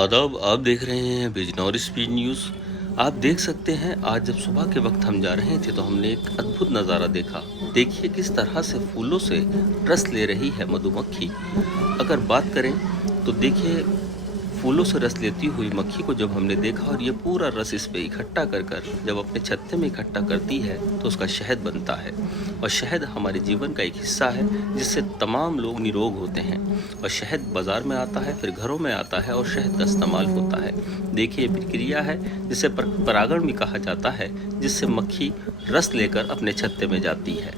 आदाब, आप देख रहे हैं बिजनौर स्पीड न्यूज़। आप देख सकते हैं आज जब सुबह के वक्त हम जा रहे थे तो हमने एक अद्भुत नज़ारा देखा। देखिए किस तरह से फूलों से रस ले रही है मधुमक्खी। अगर बात करें तो देखिए फूलों से रस लेती हुई मक्खी को जब हमने देखा और ये पूरा रस इस पे इकट्ठा कर कर जब अपने छत्ते में इकट्ठा करती है तो उसका शहद बनता है। और शहद हमारे जीवन का एक हिस्सा है जिससे तमाम लोग निरोग होते हैं। और शहद बाज़ार में आता है, फिर घरों में आता है और शहद का इस्तेमाल होता है। देखिए प्रक्रिया है जिसे परागण भी कहा जाता है, जिससे मक्खी रस लेकर अपने छत्ते में जाती है।